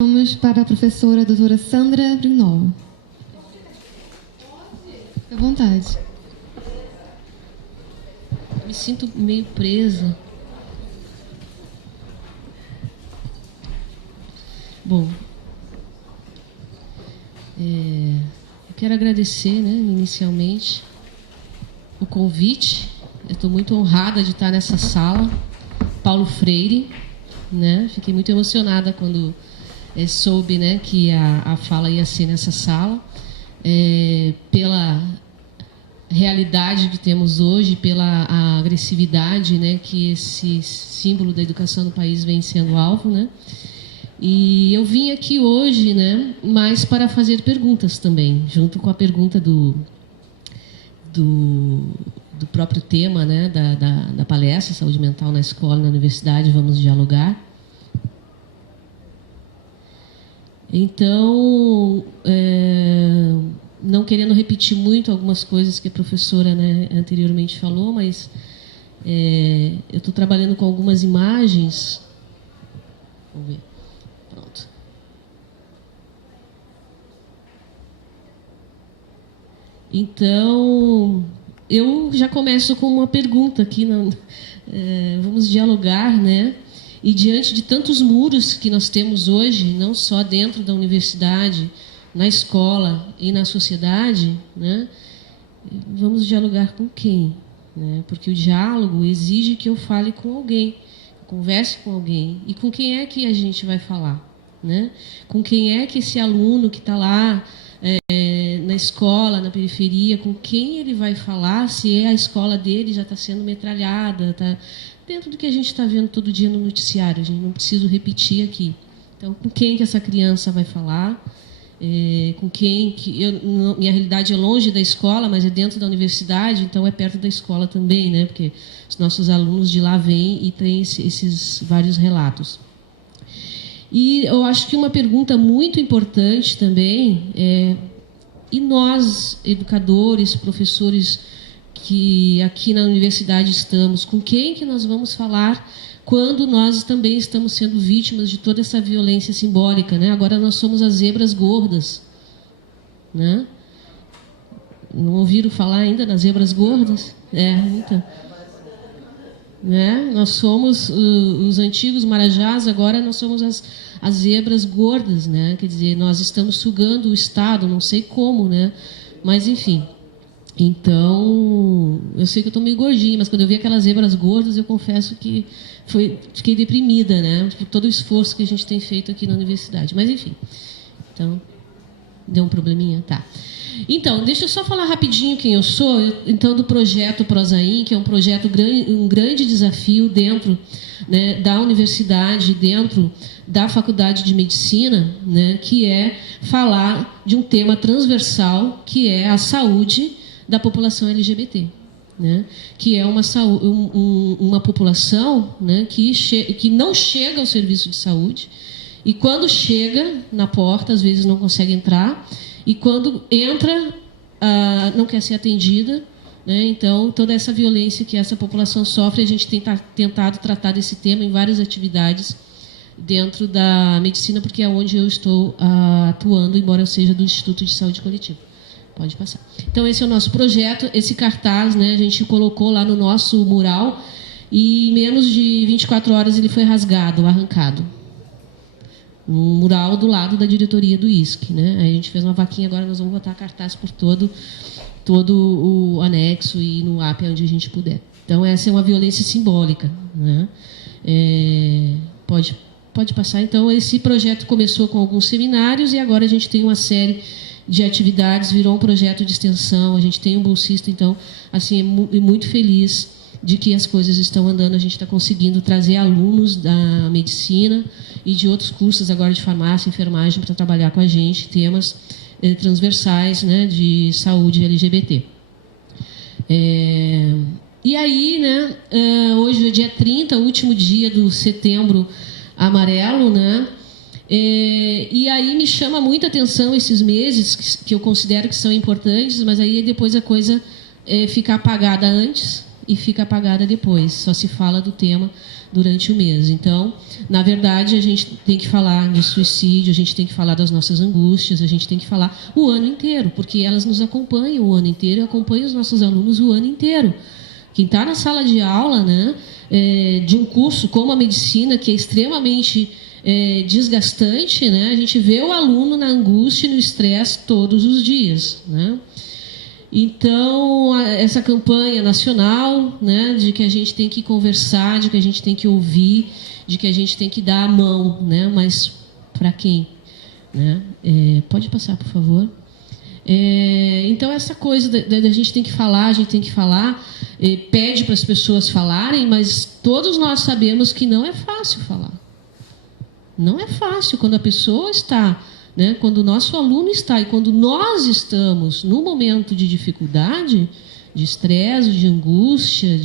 Vamos para a professora doutora Sandra Brignol. Fique à vontade. Me sinto meio presa. Bom, eu quero agradecer, inicialmente, o convite. Eu estou muito honrada de estar nessa sala. Paulo Freire, Fiquei muito emocionada quando soube, que a fala ia ser nessa sala, pela realidade que temos hoje, pela agressividade, que esse símbolo da educação no país vem sendo alvo, E eu vim aqui hoje, mais para fazer perguntas também, junto com a pergunta do próprio tema, da palestra Saúde Mental na Escola, na Universidade, vamos dialogar. Então, não querendo repetir muito algumas coisas que a professora anteriormente falou, mas eu estou trabalhando com algumas imagens. Vamos ver. Pronto. Então, eu já começo com uma pergunta aqui. Vamos dialogar, E diante de tantos muros que nós temos hoje, não só dentro da universidade, na escola e na sociedade, vamos dialogar com quem? Porque o diálogo exige que eu fale com alguém, converse com alguém. E com quem é que a gente vai falar? Com quem é que esse aluno que está lá na escola, na periferia, com quem ele vai falar se a escola dele já está sendo metralhada, está dentro do que a gente está vendo todo dia no noticiário, a gente não precisa repetir aqui. Então, com quem que essa criança vai falar? Com quem que minha realidade é longe da escola, mas é dentro da universidade, então é perto da escola também, Porque os nossos alunos de lá vêm e têm esses vários relatos. E eu acho que uma pergunta muito importante também e nós, educadores, professores que aqui na universidade estamos, com quem que nós vamos falar quando nós também estamos sendo vítimas de toda essa violência simbólica, Agora nós somos as zebras gordas, Não ouviram falar ainda nas zebras gordas? Então. Nós somos os antigos marajás, agora nós somos as zebras gordas, Quer dizer, nós estamos sugando o Estado, não sei como, Mas, enfim. Então, eu sei que eu estou meio gordinha, mas quando eu vi aquelas zebras gordas, eu confesso que fiquei deprimida, por todo o esforço que a gente tem feito aqui na universidade. Mas, enfim. Então, deu um probleminha? Tá. Então, deixa eu só falar rapidinho quem eu sou. Então, do projeto Prosaim, que é um projeto, um grande desafio dentro da universidade, dentro da Faculdade de Medicina, que é falar de um tema transversal, que é a saúde da população LGBT, que é uma população que não chega ao serviço de saúde e quando chega na porta, às vezes não consegue entrar e quando entra, não quer ser atendida, Então, toda essa violência que essa população sofre, a gente tem tentado tratar desse tema em várias atividades dentro da medicina, porque é onde eu estou atuando, embora eu seja do Instituto de Saúde Coletiva. Pode passar. Então, esse é o nosso projeto. Esse cartaz, a gente colocou lá no nosso mural e em menos de 24 horas ele foi rasgado, arrancado. Um mural do lado da diretoria do ISC. Aí a gente fez uma vaquinha, agora nós vamos botar cartaz por todo o anexo e no AP onde a gente puder. Então, essa é uma violência simbólica. Pode passar. Então, esse projeto começou com alguns seminários e agora a gente tem uma série de atividades, virou um projeto de extensão, a gente tem um bolsista, então, assim, muito feliz de que as coisas estão andando, a gente está conseguindo trazer alunos da medicina e de outros cursos agora de farmácia, enfermagem, para trabalhar com a gente, temas transversais, de saúde LGBT. E aí, hoje é dia 30, último dia do Setembro Amarelo, E aí me chama muita atenção esses meses que eu considero que são importantes, mas aí depois a coisa fica apagada antes e fica apagada depois, só se fala do tema durante o mês. Então, na verdade, a gente tem que falar de suicídio, a gente tem que falar das nossas angústias, a gente tem que falar o ano inteiro, porque elas nos acompanham o ano inteiro e acompanham os nossos alunos o ano inteiro. Quem está na sala de aula, né, de um curso como a medicina, que é extremamente desgastante, né, a gente vê o aluno na angústia e no estresse todos os dias, né? Então, essa campanha nacional, né, de que a gente tem que conversar, de que a gente tem que ouvir, de que a gente tem que dar a mão, né, mas para quem? Né? Pode passar, por favor. Então, essa coisa da gente tem que falar, a gente tem que falar, pede para as pessoas falarem, mas todos nós sabemos que não é fácil falar. Não é fácil quando a pessoa está... Né? Quando o nosso aluno está e quando nós estamos no momento de dificuldade, de estresse, de angústia,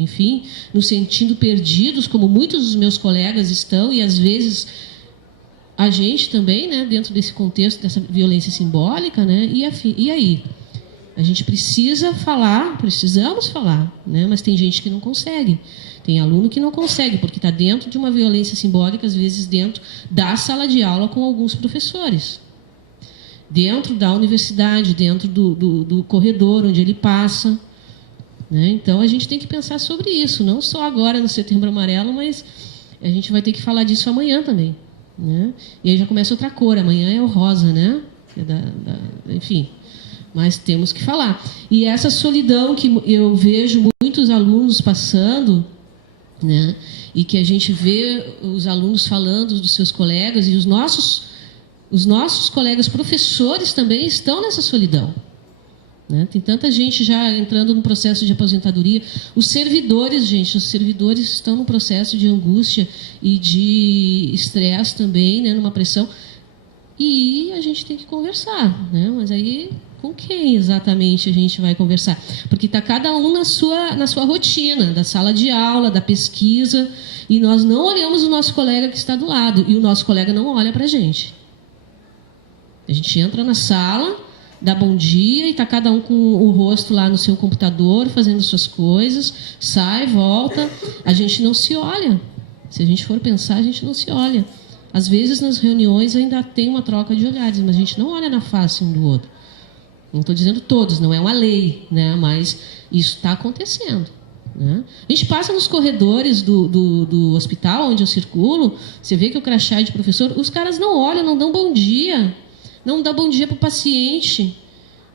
enfim, nos sentindo perdidos, como muitos dos meus colegas estão, e às vezes a gente também, né, dentro desse contexto dessa violência simbólica, né, e aí? A gente precisa falar, precisamos falar, né, mas tem gente que não consegue. Tem aluno que não consegue, porque está dentro de uma violência simbólica, às vezes dentro da sala de aula com alguns professores. Dentro da universidade, dentro do corredor onde ele passa. Né? Então, a gente tem que pensar sobre isso, não só agora no Setembro Amarelo, mas a gente vai ter que falar disso amanhã também. Né? E aí já começa outra cor, amanhã é o rosa, né? Enfim, mas temos que falar. E essa solidão que eu vejo muitos alunos passando... Né? E que a gente vê os alunos falando dos seus colegas, e os nossos colegas professores também estão nessa solidão. Né? Tem tanta gente já entrando no processo de aposentadoria. Os servidores estão no processo de angústia e de estresse também, né? Numa pressão. E a gente tem que conversar, né? Mas aí... Com quem exatamente a gente vai conversar? Porque está cada um na sua rotina, da sala de aula, da pesquisa, e nós não olhamos o nosso colega que está do lado, e o nosso colega não olha para a gente. A gente entra na sala, dá bom dia, e está cada um com o rosto lá no seu computador, fazendo suas coisas, sai, volta, a gente não se olha. Se a gente for pensar, a gente não se olha. Às vezes, nas reuniões, ainda tem uma troca de olhares, mas a gente não olha na face um do outro. Não estou dizendo todos, não é uma lei, né? Mas isso está acontecendo. Né? A gente passa nos corredores do hospital onde eu circulo, você vê que o crachá é de professor, os caras não olham, não dão bom dia, não dão bom dia para o paciente.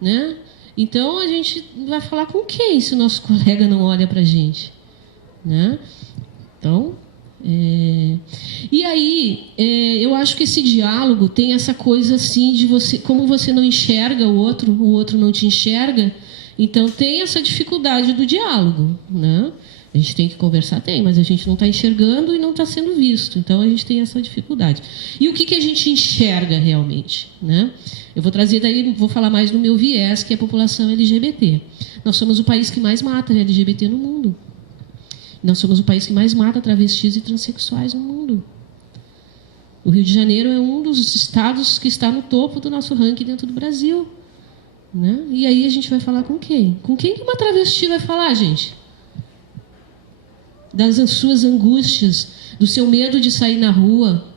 Né? Então, a gente vai falar com quem se o nosso colega não olha para a gente? Né? Então... E aí, eu acho que esse diálogo tem essa coisa assim de você, como você não enxerga o outro não te enxerga, então tem essa dificuldade do diálogo, né? A gente tem que conversar, mas a gente não está enxergando e não está sendo visto, então a gente tem essa dificuldade. E o que a gente enxerga realmente, né? Eu vou trazer daí, vou falar mais do meu viés, que é a população LGBT. Nós somos o país que mais mata LGBT no mundo. Nós somos o país que mais mata travestis e transexuais no mundo. O Rio de Janeiro é um dos estados que está no topo do nosso ranking dentro do Brasil. Né? E aí a gente vai falar com quem? Com quem que uma travesti vai falar, gente? Das suas angústias, do seu medo de sair na rua.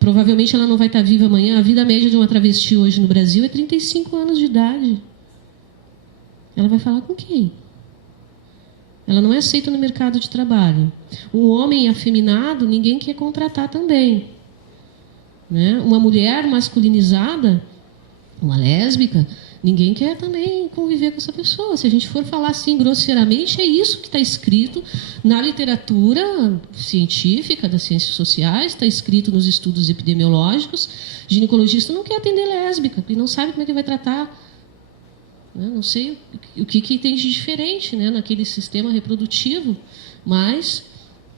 Provavelmente ela não vai estar viva amanhã. A vida média de uma travesti hoje no Brasil é 35 anos de idade. Ela vai falar com quem? Ela não é aceita no mercado de trabalho. Um homem afeminado, ninguém quer contratar também. Né? Uma mulher masculinizada, uma lésbica, ninguém quer também conviver com essa pessoa. Se a gente for falar assim grosseiramente, é isso que está escrito na literatura científica, das ciências sociais, está escrito nos estudos epidemiológicos. Ginecologista não quer atender lésbica, porque não sabe como é que vai tratar. Não sei o que tem de diferente, né, naquele sistema reprodutivo, mas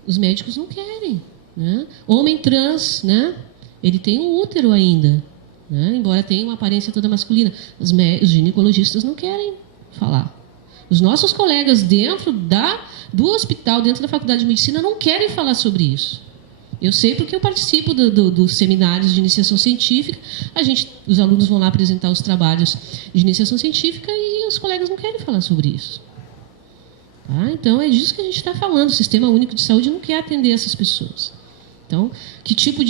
os médicos não querem. Né? Homem trans, né, ele tem um útero ainda, né, embora tenha uma aparência toda masculina. Os ginecologistas não querem falar. Os nossos colegas dentro do hospital, dentro da faculdade de medicina, não querem falar sobre isso. Eu sei porque eu participo dos seminários de iniciação científica. Os alunos vão lá apresentar os trabalhos de iniciação científica e os colegas não querem falar sobre isso. Tá? Então, é disso que a gente está falando. O Sistema Único de Saúde não quer atender essas pessoas. Então,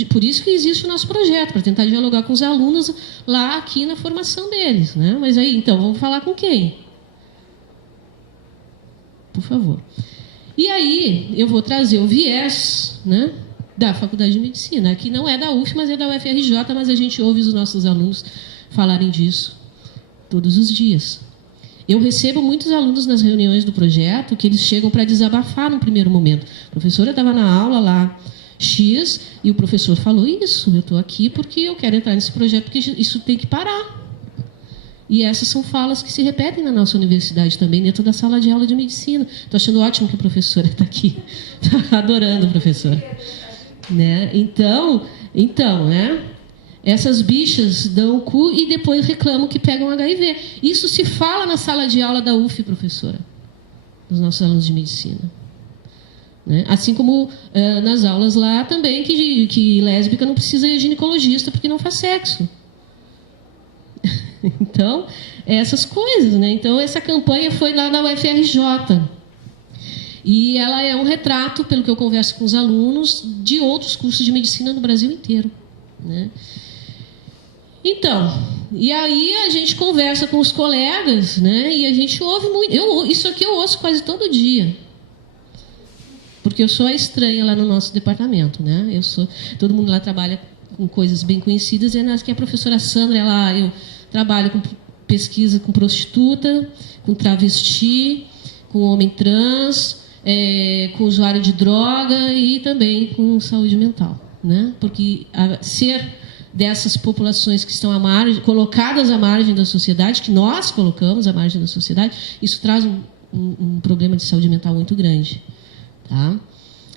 por isso que existe o nosso projeto, para tentar dialogar com os alunos lá aqui na formação deles. Né? Mas aí, então, vamos falar com quem? Por favor. E aí, eu vou trazer o viés, né, da Faculdade de Medicina, que não é da UF, mas é da UFRJ, mas a gente ouve os nossos alunos falarem disso todos os dias. Eu recebo muitos alunos nas reuniões do projeto que eles chegam para desabafar no primeiro momento. A professora estava na aula lá, X, e o professor falou isso, eu estou aqui porque eu quero entrar nesse projeto, porque isso tem que parar. E essas são falas que se repetem na nossa universidade também, dentro da sala de aula de medicina. Estou achando ótimo que a professora está aqui. Estou adorando a professora. Né? Então, né? Essas bichas dão o cu e depois reclamam que pegam HIV. Isso se fala na sala de aula da UF, professora, dos nossos alunos de medicina. Né? Assim como nas aulas lá também, que lésbica não precisa ir ginecologista porque não faz sexo. Então, essas coisas, né? Então, essa campanha foi lá na UFRJ. E ela é um retrato, pelo que eu converso com os alunos, de outros cursos de medicina no Brasil inteiro. Né? Então, e aí a gente conversa com os colegas, né? E a gente ouve muito. Isso aqui eu ouço quase todo dia. Porque eu sou a estranha lá no nosso departamento, né? Todo mundo lá trabalha com coisas bem conhecidas, e que a professora Sandra, eu trabalho com pesquisa com prostituta, com travesti, com homem trans, com usuário de droga e também com saúde mental. Né? Porque ser dessas populações que estão colocadas à margem da sociedade, que nós colocamos à margem da sociedade, isso traz um problema de saúde mental muito grande. Tá?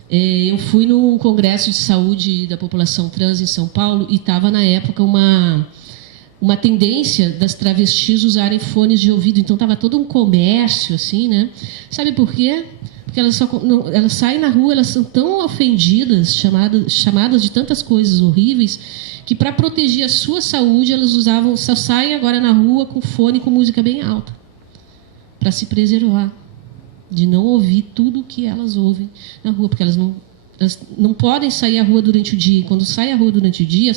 Eu fui num congresso de saúde da população trans em São Paulo e estava, na época, uma tendência das travestis usarem fones de ouvido. Então, estava todo um comércio, assim, né? Sabe por quê? Porque elas saem na rua, elas são tão ofendidas, chamadas de tantas coisas horríveis, que, para proteger a sua saúde, elas só saem agora na rua com fone com música bem alta, para se preservar de não ouvir tudo o que elas ouvem na rua, porque elas não podem sair à rua durante o dia. Quando saem à rua durante o dia,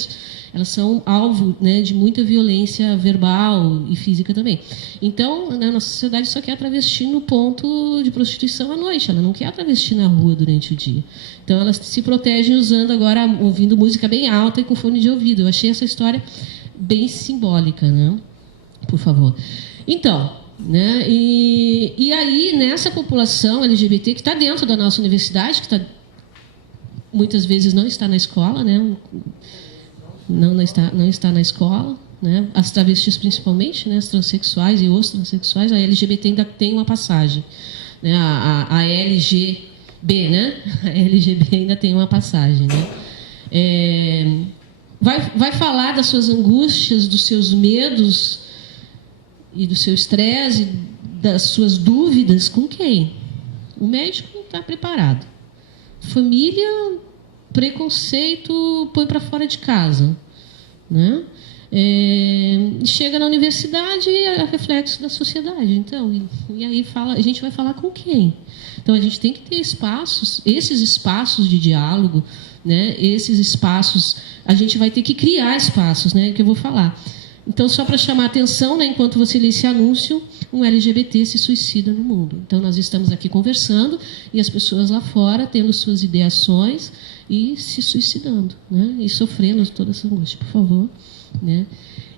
elas são alvo, né, de muita violência verbal e física também. Então, na nossa sociedade só quer a travesti no ponto de prostituição à noite, ela não quer a travesti na rua durante o dia. Então, elas se protegem usando agora, ouvindo música bem alta e com fone de ouvido. Eu achei essa história bem simbólica, né? Por favor. Então, né, e aí, nessa população LGBT que está dentro da nossa universidade, que muitas vezes não está na escola, né? Não está na escola, né? As travestis principalmente, né? As transexuais e os transexuais, a LGBT ainda tem uma passagem, né? A LGB, né? A LGB ainda tem uma passagem, né? Vai falar das suas angústias, dos seus medos e do seu estresse, das suas dúvidas com quem? O médico não está preparado. Família, preconceito, põe para fora de casa. Né? Chega na universidade e é reflexo da sociedade. Então, e aí a gente vai falar com quem? Então, a gente tem que ter esses espaços de diálogo, né? Esses espaços, a gente vai ter que criar espaços, né? Que eu vou falar. Então, só para chamar a atenção, né, enquanto você lê esse anúncio, um LGBT se suicida no mundo. Então, nós estamos aqui conversando e as pessoas lá fora tendo suas ideações e se suicidando, né, e sofrendo toda essa angústia, por favor. Né?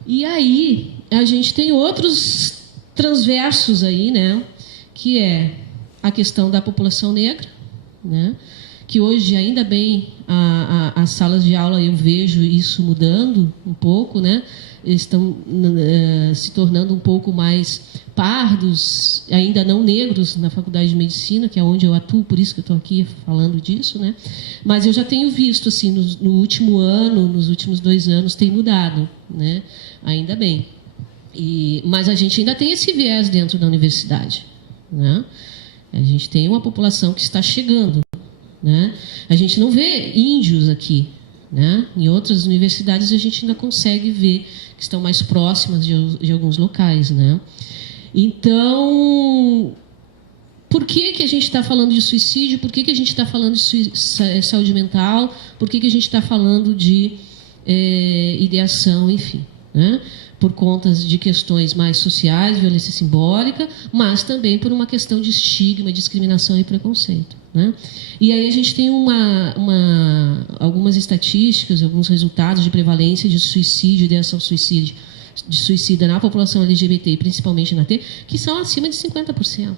E aí, a gente tem outros transversos aí, né, que é a questão da população negra, né, que hoje, ainda bem, as salas de aula eu vejo isso mudando um pouco, né? Estão se tornando um pouco mais pardos, ainda não negros, na Faculdade de Medicina, que é onde eu atuo, por isso que eu estou aqui falando disso, né? Mas eu já tenho visto, assim, no último ano, nos últimos 2 anos, tem mudado, né? Ainda bem. Mas a gente ainda tem esse viés dentro da universidade, né? A gente tem uma população que está chegando, né? A gente não vê índios aqui, né? Em outras universidades a gente ainda consegue ver que estão mais próximas de alguns locais, né? Então, por que a gente está falando de suicídio, por que a gente está falando de saúde mental, por que a gente está falando de ideação, enfim, né? Por conta de questões mais sociais, violência simbólica, mas também por uma questão de estigma, discriminação e preconceito, né? E aí a gente tem algumas estatísticas, alguns resultados de prevalência de suicídio, ideação de suicida na população LGBT, e principalmente na T, que são acima de 50%,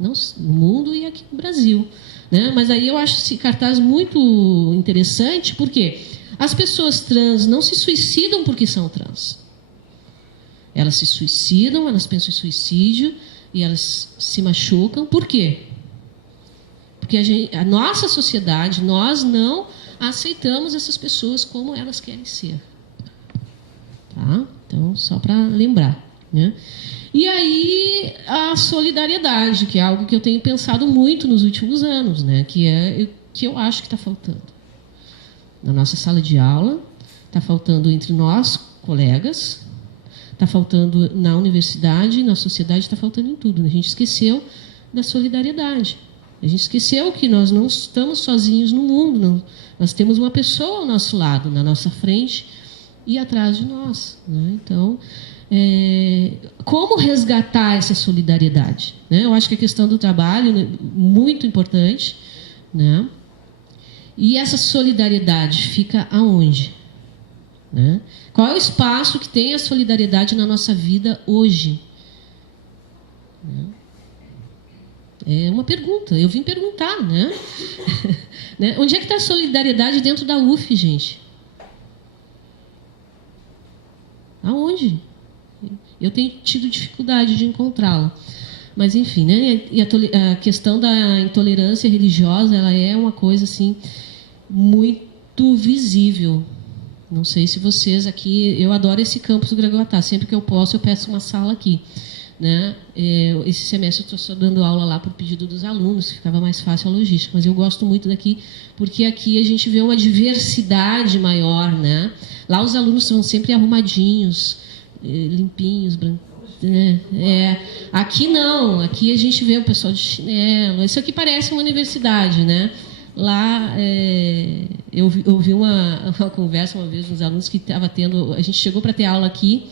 não, no mundo e aqui no Brasil, né? Mas aí eu acho esse cartaz muito interessante, porque as pessoas trans não se suicidam porque são trans. Elas se suicidam, elas pensam em suicídio e elas se machucam. Por quê? Porque a nossa sociedade, nós não aceitamos essas pessoas como elas querem ser. Tá? Então, só para lembrar, né? E aí, a solidariedade, que é algo que eu tenho pensado muito nos últimos anos, né? Que eu acho que está faltando. Na nossa sala de aula, está faltando entre nós, colegas, está faltando na universidade, na sociedade, está faltando em tudo. A gente esqueceu da solidariedade. A gente esqueceu que nós não estamos sozinhos no mundo. Não. Nós temos uma pessoa ao nosso lado, na nossa frente e atrás de nós, né? Então, como resgatar essa solidariedade, né? Eu acho que a questão do trabalho é muito importante, né? E essa solidariedade fica aonde? Né? Qual é o espaço que tem a solidariedade na nossa vida hoje? É uma pergunta, eu vim perguntar, né? Onde é que está a solidariedade dentro da UF, gente? Aonde? Eu tenho tido dificuldade de encontrá-la. Mas, enfim, né? E a questão da intolerância religiosa, ela é uma coisa, assim, muito visível. Não sei se vocês aqui... Eu adoro esse campus do Gragoatá. Sempre que eu posso, eu peço uma sala aqui, né? Esse semestre eu estou só dando aula lá por pedido dos alunos, ficava mais fácil a logística. Mas eu gosto muito daqui, porque aqui a gente vê uma diversidade maior, né? Lá os alunos vão sempre arrumadinhos, limpinhos, brancos. Aqui não, aqui a gente vê o pessoal de chinelo. Isso aqui parece uma universidade, né? Lá eu ouvi uma conversa uma vez com os alunos que estava tendo. A gente chegou para ter aula aqui,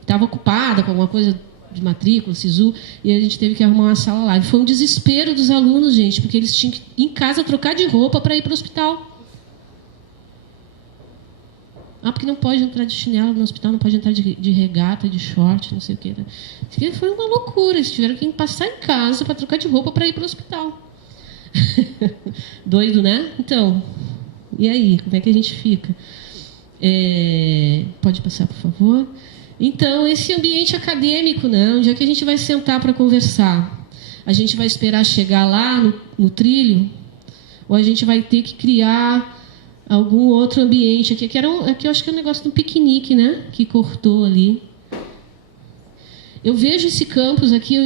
estava ocupada com alguma coisa de matrícula, SISU, e a gente teve que arrumar uma sala lá. E foi um desespero dos alunos, gente, porque eles tinham que ir em casa trocar de roupa para ir para o hospital. Porque não pode entrar de chinelo no hospital, não pode entrar de regata, de short, não sei o quê. Né? Foi uma loucura. Eles tiveram que passar em casa para trocar de roupa para ir para o hospital. Doido, né? Então, e aí? Como é que a gente fica? Pode passar, por favor? Então, esse ambiente acadêmico, né? Onde é que a gente vai sentar para conversar? A gente vai esperar chegar lá no trilho? Ou a gente vai ter que criar algum outro ambiente aqui? Aqui eu acho que é um negócio de um piquenique, né? Que cortou ali. Eu vejo esse campus aqui,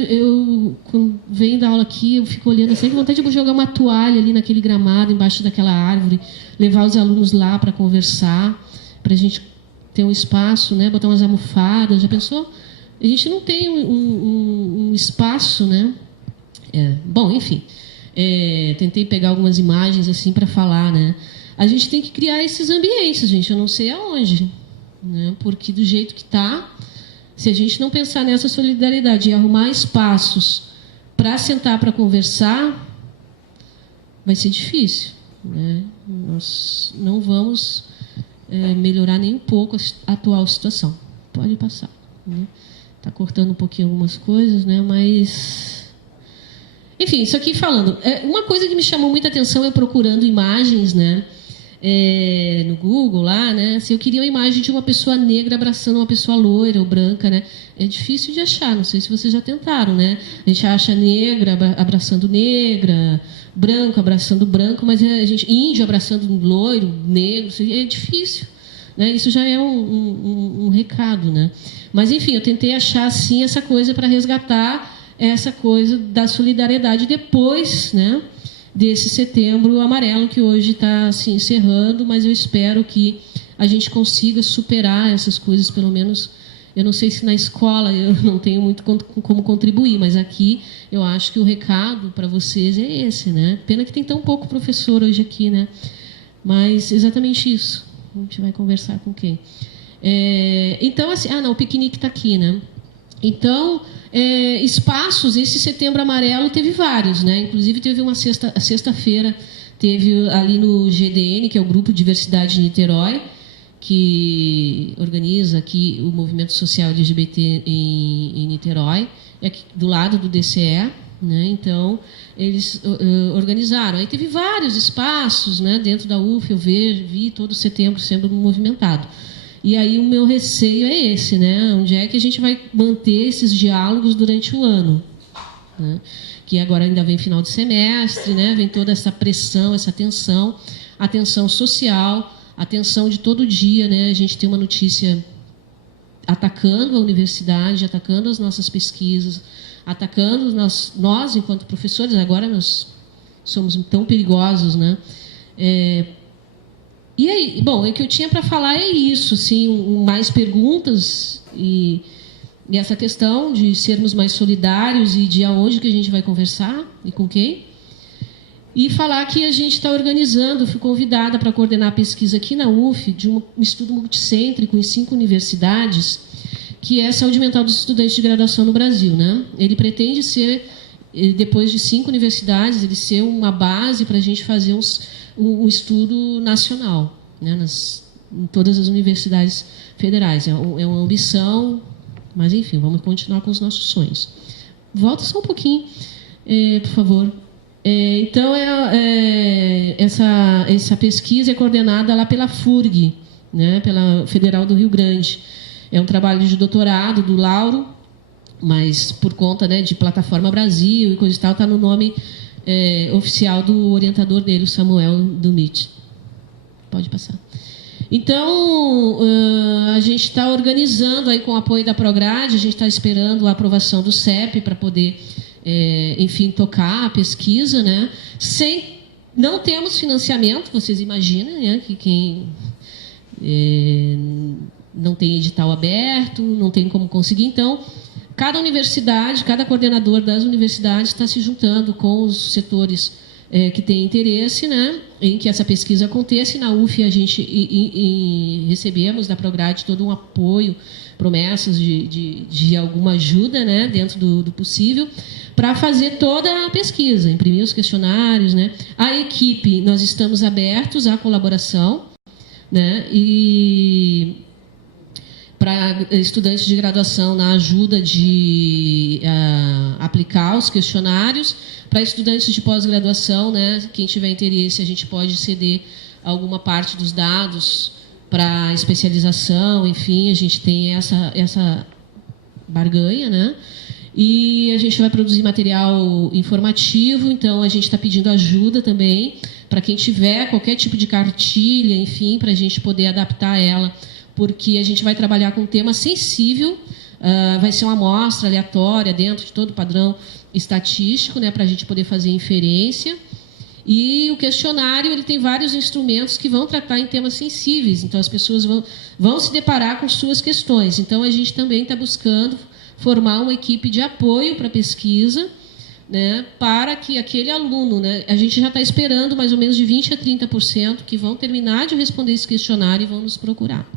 quando venho dar aula aqui, eu fico olhando assim, com vontade de jogar uma toalha ali naquele gramado, embaixo daquela árvore, levar os alunos lá para conversar, para a gente ter um espaço, né? Botar umas almofadas. Já pensou? A gente não tem um espaço, né? Bom, enfim. Tentei pegar algumas imagens assim para falar, né? A gente tem que criar esses ambientes, gente. Eu não sei aonde, né? Porque do jeito que está, se a gente não pensar nessa solidariedade e arrumar espaços para sentar para conversar, vai ser difícil, né? Nós não vamos melhorar nem um pouco a atual situação. Pode passar, né? Tá cortando um pouquinho algumas coisas, né? Mas, enfim, isso aqui falando. Uma coisa que me chamou muita atenção é procurando imagens, né? No Google lá, né? Se eu queria uma imagem de uma pessoa negra abraçando uma pessoa loira ou branca, né? É difícil de achar, não sei se vocês já tentaram, né? A gente acha negra abraçando negra, branco abraçando branco, mas índio abraçando loiro, negro, é difícil, né? Isso já é um recado, né? Mas enfim, eu tentei achar assim essa coisa para resgatar essa coisa da solidariedade depois, né? Desse Setembro Amarelo, que hoje está se encerrando, mas eu espero que a gente consiga superar essas coisas, pelo menos Eu não sei se na escola eu não tenho muito como contribuir, mas aqui eu acho que o recado para vocês é esse, né? Pena que tem tão pouco professor hoje aqui, né? Mas exatamente isso. A gente vai conversar com quem? Então, assim, o piquenique está aqui, né? Então, espaços, esse Setembro Amarelo teve vários, né? Inclusive teve uma sexta-feira, teve ali no GDN, que é o Grupo Diversidade de Niterói, que organiza aqui o movimento social LGBT em Niterói, aqui do lado do DCE, né? Então, eles organizaram. Aí teve vários espaços, né? Dentro da UF, eu vi todo setembro sendo movimentado. E aí o meu receio é esse, né? Onde é que a gente vai manter esses diálogos durante o ano? Né? Que agora ainda vem final de semestre, né? Vem toda essa pressão, essa tensão, a tensão social, a tensão de todo dia, né? A gente tem uma notícia atacando a universidade, atacando as nossas pesquisas, atacando nós enquanto professores. Agora nós somos tão perigosos, né? E aí, bom, o que eu tinha para falar é isso, assim, mais perguntas e essa questão de sermos mais solidários e de aonde que a gente vai conversar e com quem. E falar que a gente está organizando, fui convidada para coordenar a pesquisa aqui na UF de um estudo multicêntrico em 5 universidades, que é a saúde mental dos estudantes de graduação no Brasil, né? Ele pretende ser, depois de 5 universidades, ele ser uma base para a gente fazer um estudo nacional, né, em todas as universidades federais. É uma ambição, mas, enfim, vamos continuar com os nossos sonhos. Volta só um pouquinho, por favor. Então, essa pesquisa é coordenada lá pela FURG, né, pela Federal do Rio Grande. É um trabalho de doutorado do Lauro, mas por conta, né, de Plataforma Brasil e coisa e tal, está no nome oficial do orientador dele, o Samuel Dumit. Pode passar. Então, a gente está organizando aí com o apoio da Prograde, a gente está esperando a aprovação do CEP para poder, enfim, tocar a pesquisa, né? Não temos financiamento, vocês imaginem, né? Que quem não tem edital aberto, não tem como conseguir, então cada universidade, cada coordenador das universidades está se juntando com os setores que têm interesse, né, em que essa pesquisa aconteça. E na UF a gente recebemos da Prograde todo um apoio, promessas de alguma ajuda, né, dentro do possível, para fazer toda a pesquisa, imprimir os questionários, né. A equipe, nós estamos abertos à colaboração, né, e para estudantes de graduação na ajuda de aplicar os questionários. Para estudantes de pós-graduação, né, quem tiver interesse, a gente pode ceder alguma parte dos dados para especialização, enfim, a gente tem essa barganha, né? E a gente vai produzir material informativo, então a gente está pedindo ajuda também para quem tiver qualquer tipo de cartilha, enfim, para a gente poder adaptar ela, porque a gente vai trabalhar com um tema sensível, vai ser uma amostra aleatória dentro de todo o padrão estatístico, né, para a gente poder fazer inferência. E o questionário ele tem vários instrumentos que vão tratar em temas sensíveis, então as pessoas vão se deparar com suas questões. Então a gente também está buscando formar uma equipe de apoio para a pesquisa, né, para que aquele aluno, né, a gente já está esperando mais ou menos de 20% a 30% que vão terminar de responder esse questionário e vão nos procurar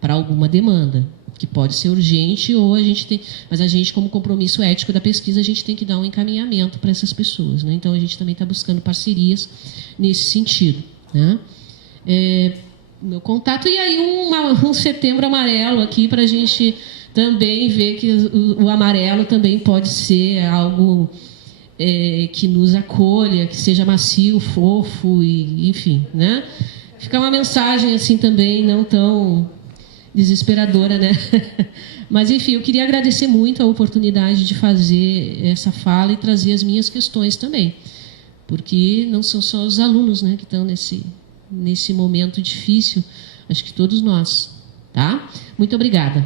para alguma demanda, que pode ser urgente ou a gente tem... Mas a gente, como compromisso ético da pesquisa, a gente tem que dar um encaminhamento para essas pessoas, né? Então, a gente também está buscando parcerias nesse sentido, né? Meu contato. E aí, um Setembro Amarelo aqui para a gente também ver que o amarelo também pode ser algo que nos acolha, que seja macio, fofo, e, enfim, né? Fica uma mensagem assim também, não tão desesperadora, né? Mas, enfim, eu queria agradecer muito a oportunidade de fazer essa fala e trazer as minhas questões também, porque não são só os alunos, né, que estão nesse momento difícil, acho que todos nós, tá? Muito obrigada.